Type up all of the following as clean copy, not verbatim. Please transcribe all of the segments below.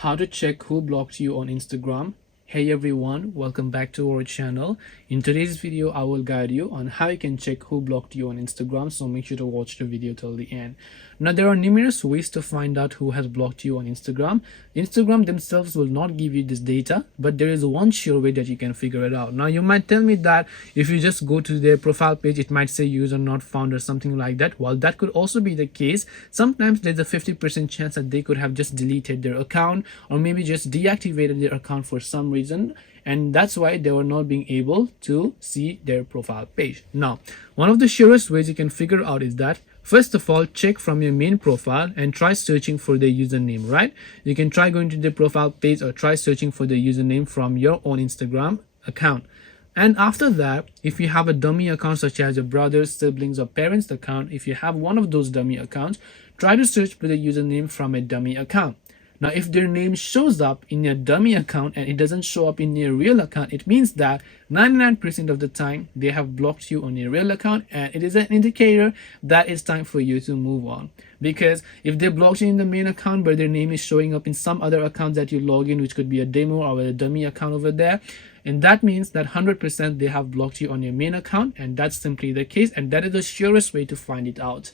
how to check who blocked you on Instagram. Hey everyone, welcome back to our channel. In today's video, I will guide you on how you can check who blocked you on Instagram, so make sure to watch the video till the end. Now, there are numerous ways to find out who has blocked you on Instagram. Instagram themselves will not give you this data, but there is one sure way that you can figure it out. Now, you might tell me that if you just go to their profile page, it might say user not found or something like that. Well, that could also be the case. Sometimes there's a 50% chance that they could have just deleted their account or maybe just deactivated their account for some reason, and that's why they were not being able to see their profile page. Now, one of the surest ways you can figure out is that first of all, check from your main profile and try searching for the username, right? You can try going to the profile page or try searching for the username from your own Instagram account. And after that, if you have a dummy account such as your brother's, siblings, or parents' account, if you have one of those dummy accounts, try to search for the username from a dummy account. Now, if their name shows up in your dummy account and it doesn't show up in your real account, it means that 99% of the time they have blocked you on your real account, and it is an indicator that it's time for you to move on. Because if they blocked you in the main account but their name is showing up in some other account that you log in, which could be a demo or a dummy account over there, and that means that 100% they have blocked you on your main account, and that's simply the case, and that is the surest way to find it out.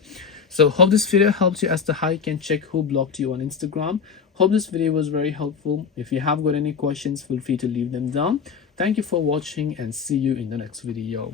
So hope this video helps you as to how you can check who blocked you on Instagram. Hope this video was very helpful. If you have got any questions, feel free to leave them down. Thank you for watching and see you in the next video.